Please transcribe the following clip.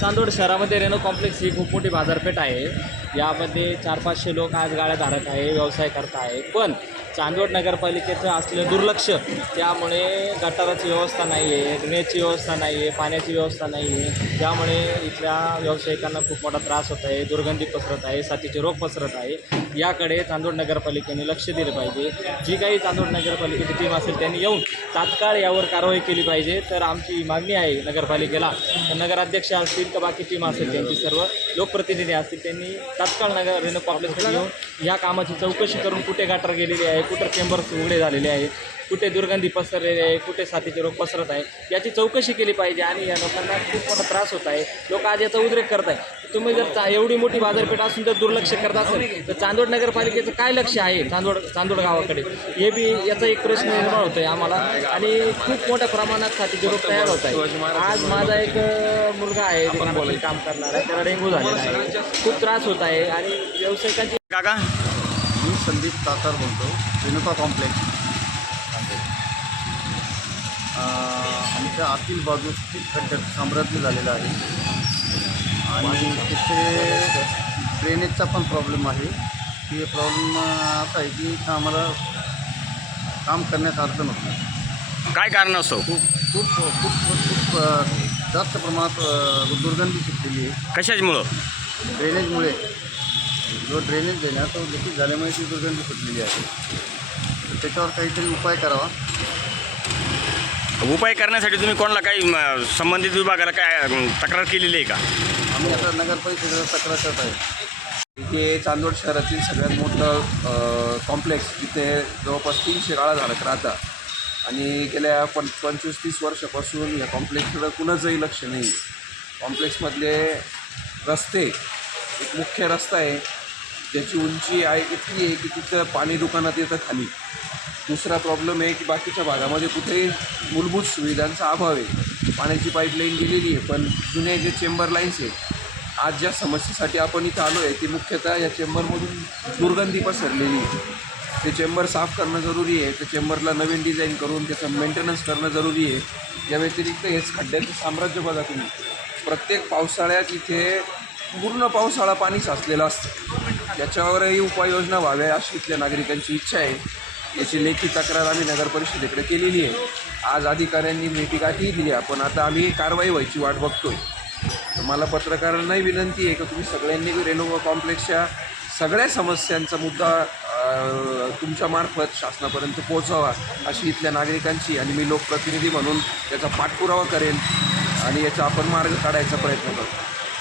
चांदवड शहरामध्ये Reno complex ही खूप मोठी बाजारपेठ आहे. यामध्ये 400-500 लोक आज गाड्या धारक आहे, व्यवसाय करत आहे. पण चांदवड नगरपालिकेचं असलेलं दुर्लक्ष, त्यामुळे गटाराची व्यवस्था नाही आहे, ड्रेनेजची व्यवस्था नाही आहे, पाण्याची व्यवस्था नाही आहे. त्यामुळे इथल्या व्यावसायिकांना खूप मोठा त्रास होत आहे, दुर्गंधी पसरत आहे, साथीचे रोग पसरत आहे. याकडे चांदवड नगरपालिकेने लक्ष दिलं पाहिजे. जी काही चांदवड नगरपालिकेची टीम असेल त्यांनी येऊन तात्काळ यावर कारवाई केली पाहिजे. तर आमची मागणी आहे नगरपालिकेला, नगराध्यक्ष असतील तर बाकी टीम असेल त्यांची सर्व लोकप्रतिनिधी असतील त्यांनी तात्काळ रेनो कॉम्प्लेक्समध्ये येऊन या कामाची चौकशी करून कुठे गटार गेलेली आहे, कुठे चेंबर्स उघडे झालेले आहे, कुठे दुर्गंधी पसरलेले आहे, कुठे साथीचे रोग पसरत आहे, याची चौकशी केली पाहिजे. आणि या लोकांना खूप मोठा त्रास होत आहे. लोक आज याचा उद्रेक करत आहे. तुम्ही जर एवढी मोठी बाजारपेठ असून जर दुर्लक्ष करत असेल तर चांदवड नगरपालिकेचं काय लक्ष आहे चांदवड गावाकडे, हे बी याचा एक प्रश्न निर्माण होतो आहे आम्हाला. आणि खूप मोठ्या प्रमाणात साथीचे रोग तयार होत आहे. आज माझा एक मुलगा आहे दुकानात काम करणारा, त्याला डेंग्यू झालेला आहे, खूप त्रास होत आहे. आणि व्यावसायिकांची काका मी संदीप तातार बोलतो, रेणुका कॉम्प्लेक्स. आमच्या आतील बाजूस खूप खड्ड्याचं साम्राज्य झालेलं आहे आणि तिथे ड्रेनेजचा पण प्रॉब्लेम आहे. ते प्रॉब्लेम असा आहे की इथं आम्हाला काम करण्यास अडचण होतं. काय कारण असतो? खूप खूप खूप खूप जास्त प्रमाणात दुर्गंधी सुटलेली आहे कशामुळं? ड्रेनेजमुळे. जो ड्रेनेज आहे ना तो दूषित झाल्यामुळे ती दुर्गंधी सुटलेली आहे. तर त्याच्यावर काहीतरी उपाय करावा. उपाय करण्यासाठी तुम्ही कोणाला काही संबंधित विभागाला काय तक्रार केलेली आहे का? आम्ही आता नगर परिषदेला तक्रार करत आहे. इथे चांदवड शहरातील सगळ्यात मोठं कॉम्प्लेक्स, जिथे जवळपास 300 गाळाधारक राहतात आणि गेल्या 25-30 वर्षापासून या कॉम्प्लेक्सकडं कुणाचंही लक्ष नाही. कॉम्प्लेक्समधले रस्ते, एक मुख्य रस्ता आहे ज्याची उंची आहे इतकी आहे की तिथं पाणी दुकानात येतं खाली. दुसरा प्रॉब्लेम आहे की बाकीच्या भागामध्ये कुठेही मूलभूत सुविधांचा अभाव आहे. पाण्याची पाईपलाईन गेलेली आहे, पण जुने जे चेंबर लाईन्स आहेत, आज ज्या समस्येसाठी आपण इथं आलो आहे ती मुख्यतः या चेंबरमधून दुर्गंधी पसरलेली आहे. ते चेंबर साफ करणं जरुरी आहे. त्या चेंबरला नवीन डिझाईन करून त्याचं मेंटेनन्स करणं जरुरी आहे. या व्यतिरिक्त हेच खड्ड्याचं साम्राज्य बघा तुम्ही. प्रत्येक पावसाळ्यात इथे पूर्ण पावसाळा पाणी साचलेलं असतं. याच्यावरही उपाययोजना व्हाव्या अशी इथल्या नागरिकांची इच्छा आहे. याची लेखी तक्रार आम्ही नगर परिषदेकडे केलेली आहे. आज अधिकाऱ्यांनी भेटीगाठीही दिली, पण आता आम्ही कारवाई व्हायची वाट बघतोय. तर मला पत्रकारांनाही विनंती आहे की तुम्ही सगळ्यांनी रेणुका कॉम्प्लेक्सच्या सगळ्या समस्यांचा मुद्दा तुमच्यामार्फत शासनापर्यंत पोहोचावा अशी इथल्या नागरिकांची, आणि मी लोकप्रतिनिधी म्हणून याचा पाठपुरावा करेन आणि याचा आपण मार्ग काढायचा प्रयत्न करतो.